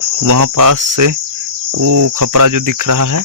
वहाँ पास से वो खपरा जो दिख रहा है।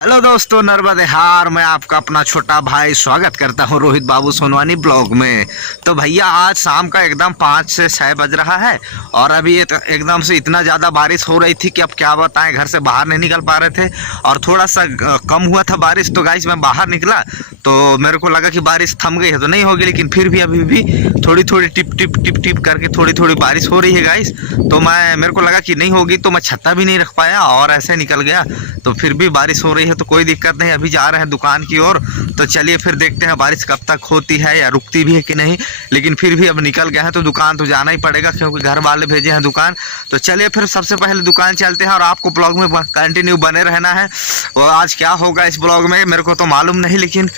हेलो दोस्तों, नर्मदे हार मैं आपका अपना छोटा भाई स्वागत करता हूं रोहित बाबू सोनवानी ब्लॉग में। तो भैया आज शाम का एकदम 5 से 6 बज रहा है और अभी एकदम से इतना ज़्यादा बारिश हो रही थी कि अब क्या बताएं, घर से बाहर नहीं निकल पा रहे थे। और थोड़ा सा कम हुआ था बारिश, तो गाइस मैं बाहर निकला तो मेरे को लगा कि बारिश थम गई है, तो नहीं होगी, लेकिन फिर भी अभी भी थोड़ी थोड़ी टिप टिप टिप टिप करके थोड़ी थोड़ी बारिश हो रही है गाइस। तो मेरे को लगा कि नहीं होगी, तो मैं छत्ता भी नहीं रख पाया और ऐसे निकल गया। तो फिर भी बारिश हो रही है तो कोई दिक्कत नहीं, अभी जा रहे हैं दुकान की ओर। तो चलिए फिर देखते हैं बारिश कब तक होती है या रुकती भी है कि नहीं। लेकिन फिर भी अब निकल गए हैं तो दुकान तो जाना ही पड़ेगा, क्योंकि घर वाले भेजे हैं दुकान। तो चलिए फिर सबसे पहले दुकान चलते हैं और आपको ब्लॉग में कंटिन्यू बने रहना है। और आज क्या होगा इस ब्लॉग में मेरे को तो मालूम नहीं, लेकिन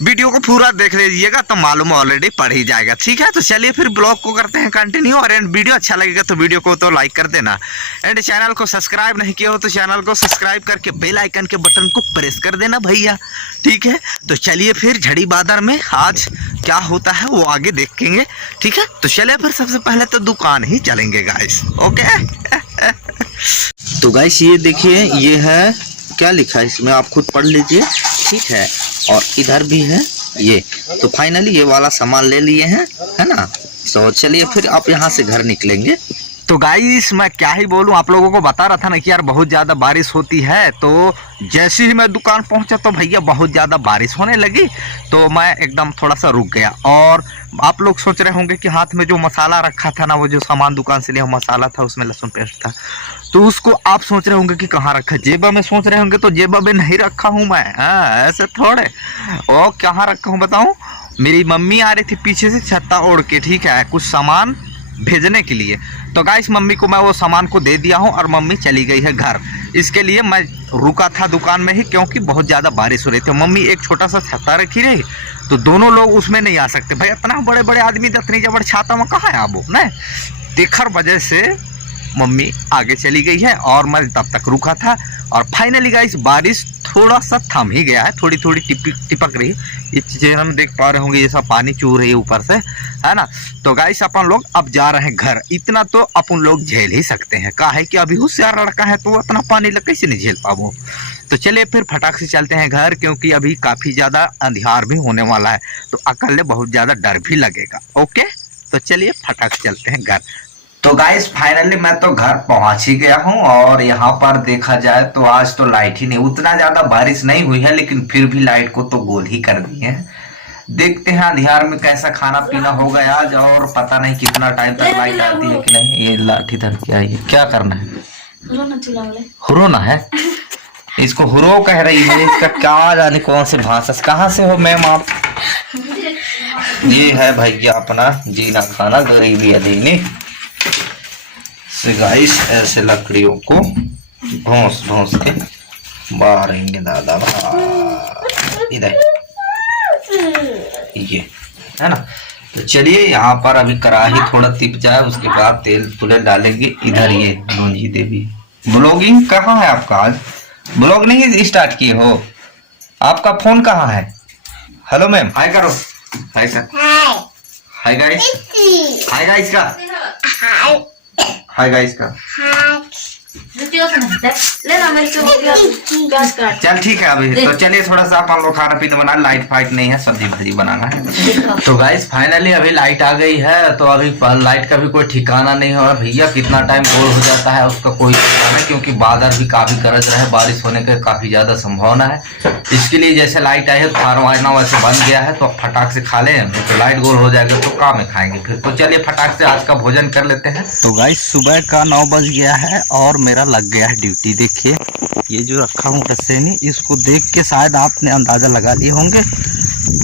वीडियो को पूरा देख लीजिएगा तो मालूम ऑलरेडी पड़ ही जाएगा। ठीक है, तो चलिए फिर ब्लॉग को करते हैं कंटिन्यू। और वीडियो अच्छा लगेगा तो वीडियो को तो लाइक कर देना, एंड चैनल को सब्सक्राइब नहीं किया हो तो चैनल को सब्सक्राइब करके बेल आइकन के बटन को प्रेस कर देना भैया। ठीक है, तो चलिए फिर झड़ी बादर में आज क्या होता है वो आगे देखेंगे। ठीक है, तो चलिए फिर सबसे पहले तो दुकान ही चलेंगे गाइस। ओके तो गाइस ये देखिए, ये है क्या लिखा है इसमें, आप खुद पढ़ लीजिए। ठीक है, और इधर भी है ये। तो फाइनली ये वाला सामान ले लिए हैं, है ना। तो चलिए फिर आप यहाँ से घर निकलेंगे। तो गाइस मैं क्या ही बोलूं, आप लोगों को बता रहा था ना कि यार बहुत ज़्यादा बारिश होती है। तो जैसे ही मैं दुकान पहुंचा तो भैया बहुत ज़्यादा बारिश होने लगी, तो मैं एकदम थोड़ा सा रुक गया। और आप लोग सोच रहे होंगे कि हाथ में जो मसाला रखा था ना, वो जो सामान दुकान से लिया मसाला था, उसमें लहसुन पेस्ट था, तो उसको आप सोच रहे होंगे कि कहाँ रखा, जेबा में सोच रहे होंगे, तो जेबा में नहीं रखा हूँ मैं। ऐसे थोड़े। और कहाँ रखा हूँ बताऊँ, मेरी मम्मी आ रही थी पीछे से छत्ता ओढ़ के, ठीक है, कुछ सामान भेजने के लिए। तो गाइस मम्मी को मैं वो सामान को दे दिया हूँ और मम्मी चली गई है घर। इसके लिए मैं रुका था दुकान में ही, क्योंकि बहुत ज़्यादा बारिश हो रही थी। मम्मी एक छोटा सा छत्ता रखी रही, तो दोनों लोग उसमें नहीं आ सकते भाई, इतना बड़े बड़े आदमी इतनी जबड़ छाता में कहाँ है आबो न। देखर वजह से मम्मी आगे चली गई है और मैं तब तक रुका था। और फाइनली गाइस बारिश थोड़ा सा थम ही गया है, थोड़ी थोड़ी टिपक रही है। ये चीज़ें हम देख पा रहे होंगे, ये सब पानी चू रही है ऊपर से, है ना। तो गाइस अपन लोग अब जा रहे हैं घर। इतना तो अपन लोग झेल ही सकते हैं, का है कि अभी होशियार लड़का है तो अपना पानी लग कैसे नहीं झेल पाबो। तो चलिए फिर फटाक से चलते हैं घर, क्योंकि अभी काफ़ी ज़्यादा अंधियार भी होने वाला है, तो अकेले बहुत ज़्यादा डर भी लगेगा। ओके, तो चलिए फटाक से चलते हैं घर। तो गाइस फाइनली मैं तो घर पहुंच ही गया हूं, और यहाँ पर देखा जाए तो आज तो लाइट ही नहीं, उतना ज्यादा बारिश नहीं हुई है, लेकिन फिर भी लाइट को तो गोल ही कर दिए हैं। देखते हैं अंधियार में कैसा खाना पीना होगा आज, और पता नहीं कितना टाइम तक लाइट आती है कि नहीं। ये लाठी धर के आई है, क्या करना है, हुरोना है, इसको हुरो कह रही है, इसका क्या जाने कौन से भाषा। कहाँ से हो मैम आप? ये है भैया अपना जीना खाना, गरीबी अधीनी से गाइस। ऐसे लकड़ियों को घोंस घोंस के बारेंगे दादा इधर, ये है ना। तो चलिए यहाँ पर अभी कढ़ाई थोड़ा तिप जाए, उसके बाद तेल तुले डालेंगे। इधर ये लूंजी देवी। ब्लॉगिंग कहाँ है आपका? आज ब्लॉग नहीं स्टार्ट किए हो? आपका फोन कहाँ है? हेलो मैम, हाय करो। Hi sir, hi guys, hi guys का, हाय गाइस का। चल ठीक है अभी। तो चलिए थोड़ा सा अपन लोग खाना पीना बना, लाइट फाइट नहीं है, सब्जी भाजी बनाना है। तो गाइस फाइनली अभी लाइट आ गई है, तो अभी लाइट का भी कोई ठिकाना नहीं हो रहा भैया, कितना टाइम गोल हो जाता है उसका कोई ठिकाना नहीं, क्योंकि बादल भी काफी गरज रहा है, बारिश होने की काफी ज्यादा संभावना है। इसके लिए जैसे लाइट आई है तो खाना वैसे बन गया है, तो अब फटाक से खा लें, तो लाइट गोल हो जाएगा तो काम में खाएंगे फिर। तो चलिए फटाक से आज का भोजन कर लेते हैं। तो गाइस सुबह का 9 बज गया है और मेरा लग गया है ड्यूटी। देखिए ये जो रखा हूँ रसेनी, इसको देख के शायद आपने अंदाजा लगा लिए होंगे,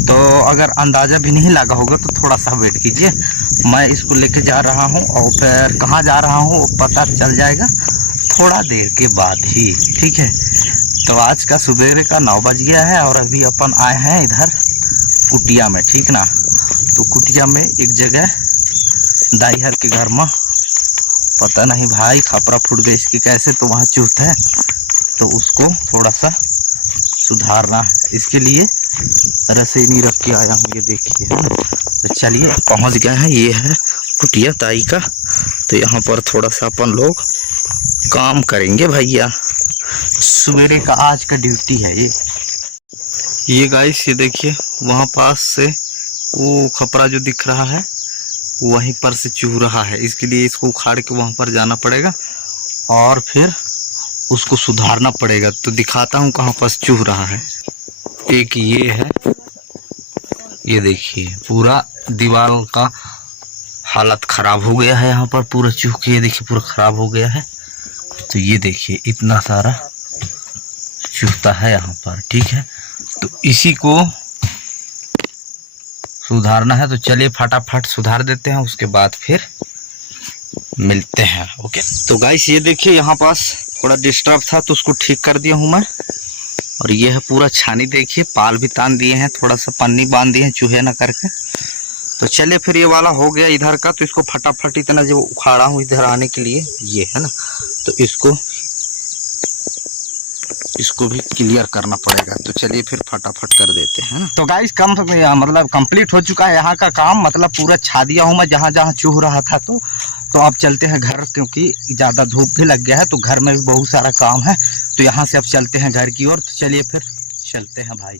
तो अगर अंदाजा भी नहीं लगा होगा तो थोड़ा सा वेट कीजिए। मैं इसको लेके जा रहा हूँ और फिर कहाँ जा रहा हूँ वो पता चल जाएगा थोड़ा देर के बाद ही। ठीक है, तो आज का सुबह का 9 बज गया है और अभी अपन आए हैं इधर कुटिया में, ठीक ना। तो कुटिया में एक जगह दाईहर के घर में पता नहीं भाई खपरा फूट गई इसकी कैसे, तो वहाँ चूत है, तो उसको थोड़ा सा सुधारना है। इसके लिए रसेनी रख के आया हूँ, ये देखिए है ना। तो चलिए पहुँच गए हैं, ये है कुटिया ताई का। तो यहाँ पर थोड़ा सा अपन लोग काम करेंगे भैया, सवेरे का आज का ड्यूटी है ये गाइस, ये देखिए वहाँ पास से वो खपरा जो दिख रहा है वहीं पर से चूह रहा है, इसके लिए इसको उखाड़ के वहाँ पर जाना पड़ेगा और फिर उसको सुधारना पड़ेगा। तो दिखाता हूँ कहाँ पर चूह रहा है। एक ये है, ये देखिए पूरा दीवार का हालत खराब हो गया है, यहाँ पर पूरा चूह के ये देखिए पूरा खराब हो गया है। तो ये देखिए इतना सारा चूहता है यहाँ पर, ठीक है। तो इसी को सुधारना है, तो चलिए फटाफट सुधार देते हैं, उसके बाद फिर मिलते हैं। ओके तो गाइस ये देखिए यहाँ पास थोड़ा डिस्टर्ब था तो उसको ठीक कर दिया हूँ मैं। और ये है पूरा छानी, देखिए पाल भी तान दिए हैं, थोड़ा सा पन्नी बांध दिए हैं चूहे ना करके। तो चलिए फिर ये वाला हो गया इधर का, तो इसको फटाफट इतना जो उखाड़ा हूँ इधर आने के लिए, ये है ना, तो इसको भी क्लियर करना पड़ेगा। तो चलिए फिर फटाफट कर देते हैं ना। तो गाइस कम मतलब कंप्लीट हो चुका है यहाँ का काम, मतलब पूरा छा दिया हूँ मैं जहाँ जहाँ चूह रहा था। तो अब चलते हैं घर, क्योंकि ज़्यादा धूप भी लग गया है, तो घर में भी बहुत सारा काम है। तो यहाँ से अब चलते हैं घर की ओर। तो चलिए फिर चलते हैं भाई।